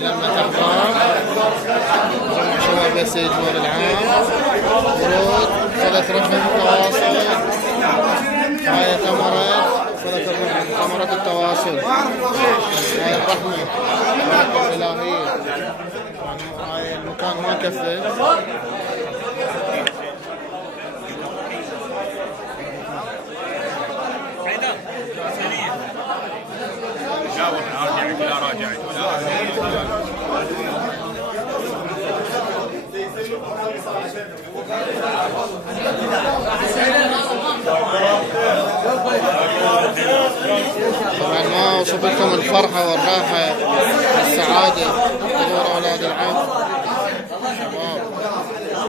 لما تحضر جمع شباب يا سيد نور العام ورود صلة رحم التواصل. هاي ثمرة صلة الرحم، ثمرة التواصل، هاي الرحمة الإلهية. هاي المكان ما كفل. طبعا ما اوصف لكم الفرحة والراحة والسعادة